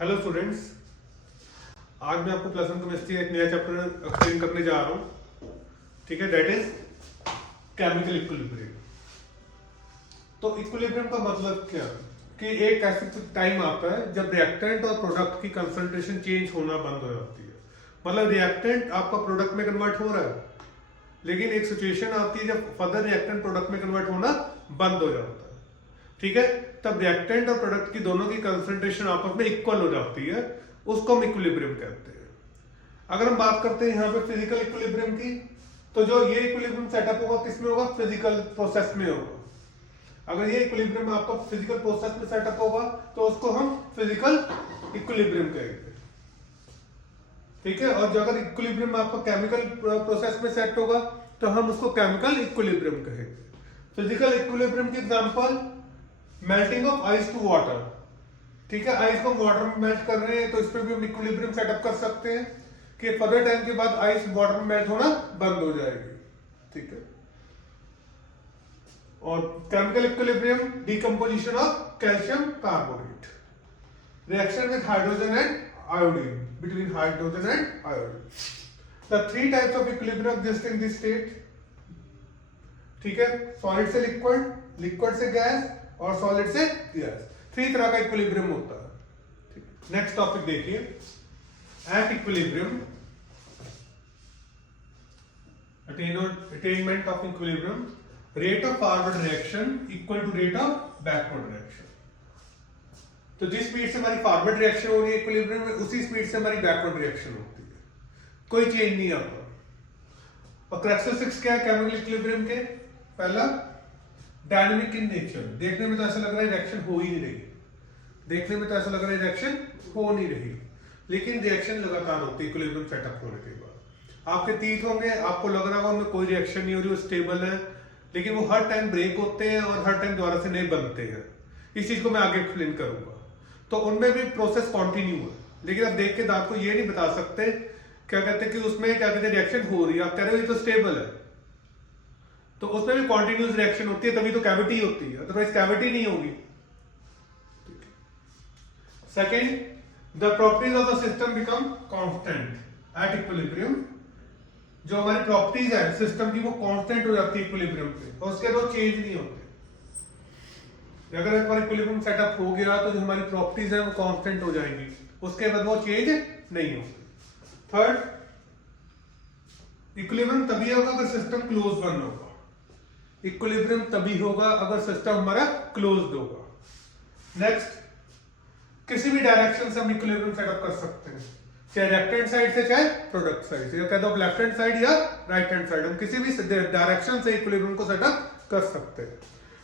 Hello students, आज मैं आपको प्लस वन केमिस्ट्री एक नया चैप्टर एक्सप्लेन करने जा रहा हूँ। ठीक है, दैट इज केमिकल इक्विलिब्रियम। तो इक्विलिब्रियम का मतलब क्या कि एक ऐसा टाइम आता है जब रिएक्टेंट और प्रोडक्ट की कंसंट्रेशन चेंज होना बंद हो जाती है। मतलब रिएक्टेंट आपका प्रोडक्ट में कन्वर्ट हो रहा है, लेकिन एक सिचुएशन आती है जब फर्दर रिएक्टेंट प्रोडक्ट में कन्वर्ट होना बंद हो जाता है। ठीक है, तब रिएक्टेंट और प्रोडक्ट की दोनों की कंसंट्रेशन आपस में इक्वल हो जाती है, उसको हम इक्विलिब्रियम कहते हैं। अगर हम बात करते हैं यहाँ पे फिजिकल इक्विलिब्रियम की, तो जो ये इक्विलिब्रियम सेटअप होगा किसमें होगा? फिजिकल प्रोसेस में होगा। अगर ये इक्विलिब्रियम आपका फिजिकल प्रोसेस में सेटअप होगा तो उसको हम फिजिकल इक्विलिब्रियम कहेंगे। ठीक है, और जो अगर इक्विलिब्रियम आपका केमिकल प्रोसेस में सेट होगा तो हम उसको केमिकल इक्विलिब्रियम कहेंगे। फिजिकल इक्विलिब्रियम की example melting of ice to water. ठीक है, आइस को वाटर में मेल्ट कर रहे हैं तो इस पे भी हम इक्विलिब्रियम सेटअप कर सकते हैं कि फर्दर टाइम के बाद आइस वाटर में मेल्ट होना बंद हो जाएगी। ठीक है, और chemical equilibrium decomposition of calcium carbonate, reaction with hydrogen and iodine, between hydrogen and iodine. The three types of equilibrium exist in this state. ठीक है, सॉलिड से लिक्विड, लिक्विड से गैस और सॉलिड से गैस, थ्री तरह का equilibrium होता है। नेक्स्ट टॉपिक देखिए, at equilibrium, attainment of equilibrium, rate of forward reaction equal to rate of backward reaction. तो जिस स्पीड से हमारी फॉरवर्ड रिएक्शन हो रही है इक्विलिब्रियम में, उसी स्पीड से हमारी बैकवर्ड रिएक्शन होती है, कोई चेंज नहीं आता। और कैरेक्टरिस्टिक्स क्या है केमिकल इक्विलिब्रियम के? पहला, डायनेमिक इन नेचर। देखने में तो ऐसा लग रहा है रिएक्शन हो ही नहीं रही, देखने में तो ऐसा लग रहा है रिएक्शन हो नहीं रही, लेकिन रिएक्शन लगातार होती है इक्विलिब्रियम सेटअप होने के बाद। आपके तीत होंगे, आपको लग रहा होगा उनमें कोई रिएक्शन नहीं हो रही, वो स्टेबल है, लेकिन वो हर टाइम ब्रेक होते हैं और हर टाइम दोबारा से नए बनते हैं। इस चीज को मैं आगे एक्सप्लेन करूंगा। तो उनमें भी प्रोसेस कॉन्टिन्यू है, लेकिन आप देख के दांत को ये नहीं बता सकते क्या कहते हैं कि उसमें क्या कहते हैं रिएक्शन हो रही है। आप कह रहे हो ये तो स्टेबल है, तो उसमें भी कॉन्टिन्यूस रिएक्शन होती है, तभी तो कैविटी होती है, अदरवाइज कैविटी नहीं होगी। Second, the properties of the system become constant at equilibrium. जो हमारी प्रॉपर्टीज है सिस्टम की वो कांस्टेंट हो जाती है इक्विलिब्रियम पे, और उसके बाद चेंज नहीं होते। अगर एक बार इक्विलिब्रियम सेटअप हो गया तो जो हमारी प्रॉपर्टीज है वो कांस्टेंट हो जाएंगी, उसके बाद वो चेंज नहीं होती। थर्ड, इक्विलिब्रियम तभी होगा अगर सिस्टम क्लोज वन होगा। इक्विलिब्रियम तभी होगा अगर सिस्टम हमारा क्लोज्ड होगा। नेक्स्ट, किसी भी डायरेक्शन से हम इक्विलिब्रियम सेटअप कर सकते हैं, चाहे लेफ्ट हैंड साइड से चाहे प्रोडक्ट साइड से, या कह दो लेफ्ट हैंड साइड या राइट हैंड साइड, हम किसी भी डायरेक्शन से इक्विलिब्रियम को सेटअप कर सकते हैं।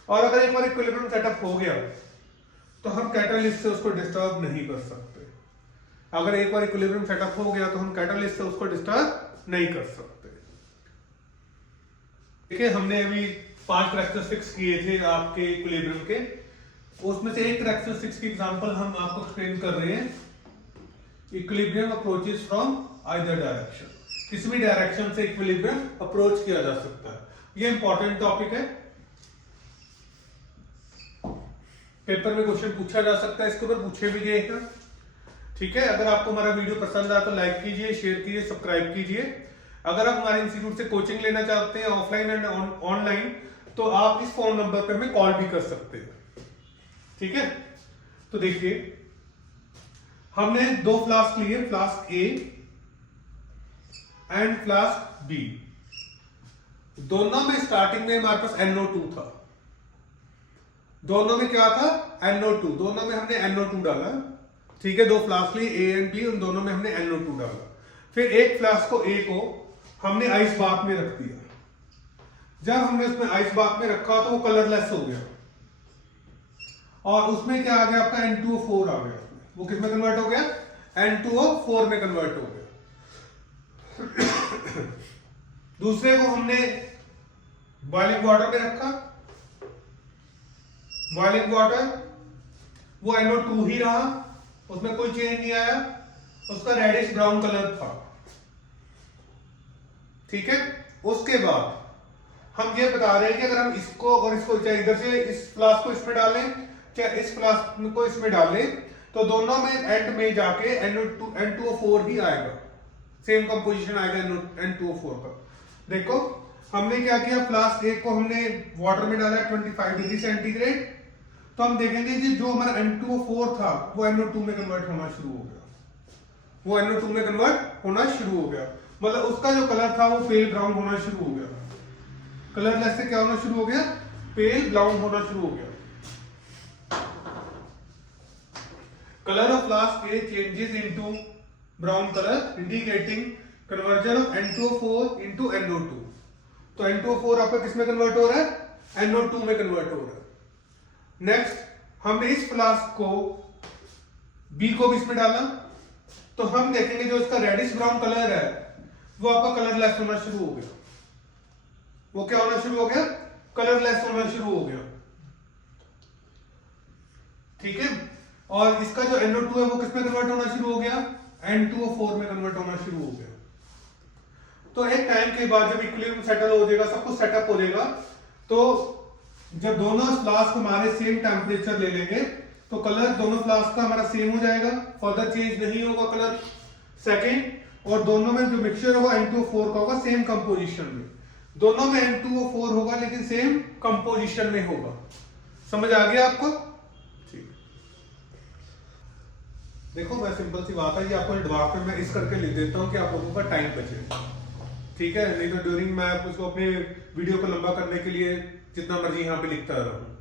और अगर एक बार इक्विलिब्रियम सेटअप हो गया तो हम कैटालिस्ट से उसको डिस्टर्ब नहीं कर सकते। अगर एक बार इक्विलिब्रियम सेटअप हो गया तो हम कैटालिस्ट से उसको डिस्टर्ब नहीं कर सकते। ठीक है, हमने अभी 5 कैरेक्टरिस्टिक्स किए थे आपके इक्विलिब्रियम के, उसमें से एक कैरेक्टरिस्टिक्स की एग्जांपल हम आपको एक्सप्लेन कर रहे हैं। Equilibrium approaches from either direction, किसी भी डायरेक्शन से इक्विलिब्रियम अप्रोच किया जा सकता है। ये इंपॉर्टेंट टॉपिक है, पेपर में क्वेश्चन पूछा जा सकता है, इसके ऊपर पूछे भी गए हैं। ठीक है, अगर आपको हमारा वीडियो पसंद आया तो लाइक कीजिए, शेयर कीजिए, सब्सक्राइब कीजिए। अगर आप हमारे इंस्टीट्यूट से कोचिंग लेना चाहते हैं ऑफलाइन एंड ऑनलाइन, तो आप इस फोन नंबर पे हमें कॉल भी कर सकते हैं। ठीक है, तो देखिए हमने 2 फ्लास्क लिए, flask A and flask B. दोनों में स्टार्टिंग में हमारे पास NO2 था। दोनों में क्या था? NO2। दोनों में हमने NO2 डाला। ठीक है, 2 फ्लास्क लिए ए एंड बी, उन दोनों में हमने NO2 डाला। फिर एक फ्लास्क को ए को हमने आइस बाथ में रख दिया। जब हमने उसमें आइस बाथ में रखा तो वो कलरलेस हो गया, और उसमें क्या आ गया आपका N2O4 आ गया। वो किस में कन्वर्ट हो गया? N2O4 में कन्वर्ट हो गया। दूसरे को हमने बॉइलिंग वाटर में रखा, बॉइलिंग वाटर, वो NO2 ही रहा, उसमें कोई चेंज नहीं आया, उसका रेडिश ब्राउन कलर था। ठीक है, उसके बाद हम ये बता रहे हैं कि अगर हम इसको और इसको, चाहे इधर से इस फ्लास्क को इसमें डालें चाहे इस फ्लास्क को इसमें डालें, तो दोनों में एंड में जाके N2O4 ही आएगा, सेम कंपोजिशन आएगा N2O4 का। देखो हमने क्या किया, फ्लास्क एक को हमने वाटर में डाला 25 डिग्री सेंटीग्रेड, तो हम देखेंगे कि जो हमारा N2O4 था वो NO2 में कन्वर्ट होना शुरू हो गया, वो NO2 में कन्वर्ट होना शुरू हो गया। मतलब उसका जो कलर था वो पेल ब्राउन होना शुरू हो गया, कलरलेस से क्या होना शुरू हो गया, पेल ब्राउन होना शुरू हो गया। Colour of flask A changes into brown color indicating conversion of N2O4 into NO2। तो N2O4 आपका किस में कन्वर्ट हो रहा है, NO2 में कन्वर्ट हो रहा है। नेक्स्ट हमने इस फ्लास्क को B को भी इसमें डाला, तो हम देखेंगे जो इसका रेडिश ब्राउन कलर है वो आपका कलरलेस होना शुरू हो गया। वो क्या होना शुरू हो गया, कलरलेस होना शुरू हो गया। ठीक है, और इसका जो NO2 है वो किस में कन्वर्ट होना शुरू हो गया, N2O4 में कन्वर्ट होना शुरू हो गया। तो एक टाइम के बाद जब इक्विलिब्रियम सेटल हो जाएगा, सब कुछ सेटअप हो जाएगा, तो जब दोनों फ्लास्क हमारे सेम टेम्परेचर ले लेंगे तो कलर दोनों फ्लास्क का हमारा सेम हो जाएगा, फर्दर चेंज नहीं होगा कलर। सेकेंड, और दोनों में जो मिक्सचर होगा N2O4 का होगा सेम कंपोजिशन में, दोनों में N2O4 होगा लेकिन सेम कंपोजिशन में होगा। समझ आ गया आपको? ठीक, देखो मैं सिंपल सी बात है, ये आपको ड्राफ्ट में मैं इस करके लिख देता हूँ कि आप लोगों का टाइम बचे। ठीक है, नहीं तो ड्यूरिंग मैं उसको अपने वीडियो को लंबा करने के लिए जितना मर्जी यहाँ पे लिखता रहूँ।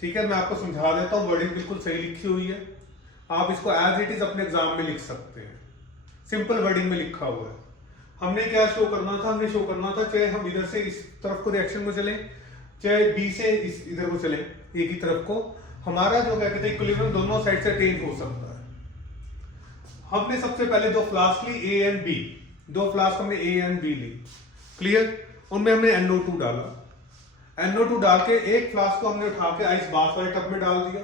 ठीक है, मैं आपको समझा देता हूँ, वर्डिंग बिल्कुल सही लिखी हुई है, आप इसको एज इट इज अपने एग्जाम में लिख सकते हैं, सिंपल वर्डिंग में लिखा हुआ है। हमने क्या शो करना था, हमने शो करना था चाहे हम इधर से इस तरफ को रिएक्शन में चले, चाहे बी से इधर को चले, एक ही तरफ को, हमारा जो क्या कहते हैं इक्विलिब्रियम दोनों साइड से अटेन हो सकता है। हमने सबसे पहले दो फ्लास्क ली A एंड B, दो फ्लास्क हमने A एंड B ली, क्लियर, उनमें हमने NO2 डाला, NO2 डाल के एक फ्लास्क को हमने उठा के आइस बाथ वाले टब में डाल दिया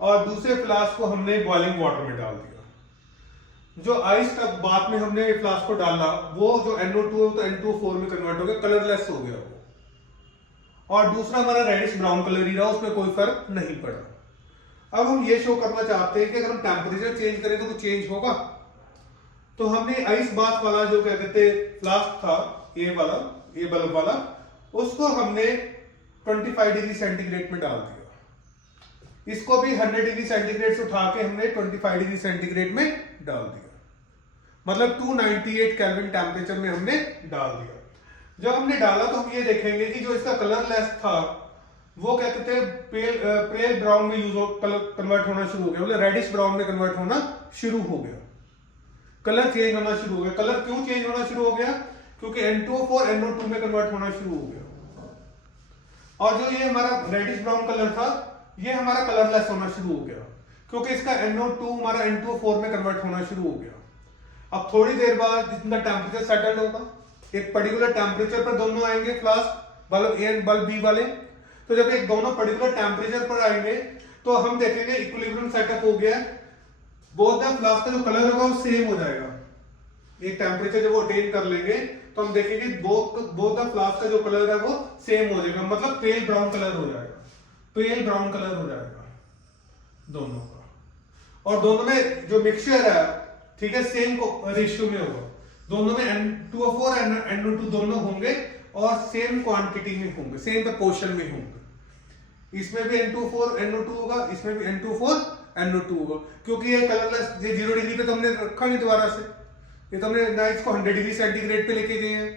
और दूसरे फ्लास्क को हमने बॉइलिंग वाटर में डाल दिया। जो आइस टब बाथ में हमने फ्लास्क को डाला वो जो NO2 है तो N2O4 में कन्वर्ट हो गया, कलरलेस हो गया वो, और दूसरा हमारा रेडिश ब्राउन कलर ही रहा, उसमें कोई फर्क नहीं पड़ा। अब हम ये शो करना चाहते हैं कि अगर हम टेम्परेचर चेंज करें तो कुछ चेंज होगा। तो हमने आइस बाथ वाला जो क्या कहते फ्लास्क था ए बल्ब वाला, उसको हमने 25 डिग्री सेंटीग्रेड में डाल दिया, इसको भी 100 डिग्री सेंटीग्रेड से उठा के हमने 25 डिग्री सेंटीग्रेड में डाल दिया, मतलब 298 केल्विन टेम्परेचर में हमने डाल दिया। जब हमने डाला तो हम ये देखेंगे कि जो इसका कलरलेस था वो क्या कहते हैं पेल ब्राउन में कन्वर्ट होना शुरू हो गया, मतलब रेडिश ब्राउन में कन्वर्ट होना शुरू हो गया, कलर चेंज होना शुरू हो गया। कलर क्यों चेंज होना शुरू हो गया, क्योंकि N2O4 NO2 में कन्वर्ट होना शुरू हो गया। और जो ये हमारा रेडिश ब्राउन कलर था ये हमारा कलरलेस होना शुरू हो गया, क्योंकि इसका NO2 हमारा N2O4 में कन्वर्ट होना शुरू हो गया। अब थोड़ी देर बाद जितना टेम्परेचर सेटल होगा, एक पर्टिकुलर टेम्परेचर पर दोनों आएंगे flask, bulb A and bulb B वाले, तो जब एक दोनों पर्टिकुलर टेम्परेचर पर आएंगे तो हम देखेंगे इक्विलिब्रियम सेटअप हो गया, बोथ द फ्लास्क का जो कलर होगा वो सेम हो जाएगा। एक टेम्परेचर जब वो अटेन कर लेंगे तो हम देखेंगे बोथ द फ्लास्क का जो कलर है वो सेम हो जाएगा, मतलब पेल ब्राउन कलर हो जाएगा, पेल ब्राउन कलर हो जाएगा दोनों का। और दोनों में जो मिक्सचर है ठीक है सेम रेशियो में होगा, दोनों में N2O4 और NO2 दोनों होंगे और सेम क्वांटिटी में होंगे, सेम प्रोपोर्शन में होंगे। इसमें भी N2O4 NO2 होगा, इसमें भी N2O4 NO2 होगा, क्योंकि ये कलरलेस, ये 0 डिग्री पे तो हमने रखा नहीं दोबारा से, ये तो हमने ना इसको 100 डिग्री सेंटीग्रेड पे लेके गए हैं,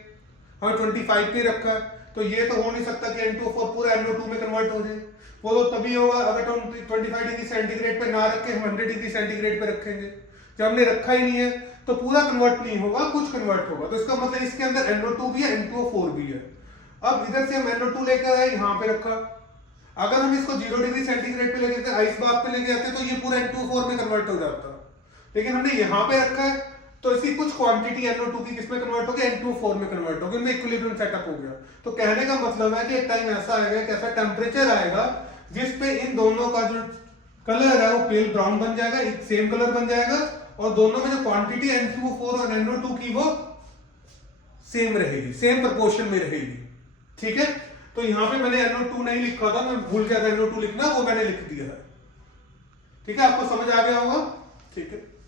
हमें 25 पे रखा है, तो ये तो हो नहीं सकता कि N2O4 पूरा NO2 में कन्वर्ट हो जाए। वो तो तभी होगा अगर 25 डिग्री सेंटीग्रेड पे ना रखे, हम 100 डिग्री सेंटीग्रेड पे रखेंगे। जब हमने रखा ही नहीं है तो पूरा कन्वर्ट नहीं होगा, कुछ कन्वर्ट होगा, तो इसका मतलब इसके अंदर NO2 भी है, N2O4 भी है। अब इधर से हम NO2 लेकर आए, यहाँ पे रखा, अगर हम इसको 0 डिग्री सेंटीग्रेड पे लेके आइस बाथ पे लेके आते तो ये पूरा N2O4 में कन्वर्ट हो जाता, लेकिन हमने यहाँ पे रखा है तो इसकी कुछ क्वांटिटी NO2 की किसमें कन्वर्ट हो गया, N2O4 में कन्वर्ट हो गया, इनमें इक्विलिब्रियम सेटअप हो गया। तो कहने का मतलब है कि एक टाइम ऐसा आएगा, एक ऐसा टेम्परेचर आएगा जिसपे इन दोनों का जो कलर है वो पेल ब्राउन बन जाएगा, एक सेम कलर बन जाएगा, और दोनों में जो क्वांटिटी N2O4 और NO2 की वो सेम रहेगी, सेम प्रोपोर्शन में रहेगी। ठीक है, तो यहाँ पे मैंने NO2 नहीं लिखा था, मैं भूल गया था NO2 लिखना, वो मैंने लिख दिया है। ठीक है, आपको समझ आ गया होगा? ठीक है।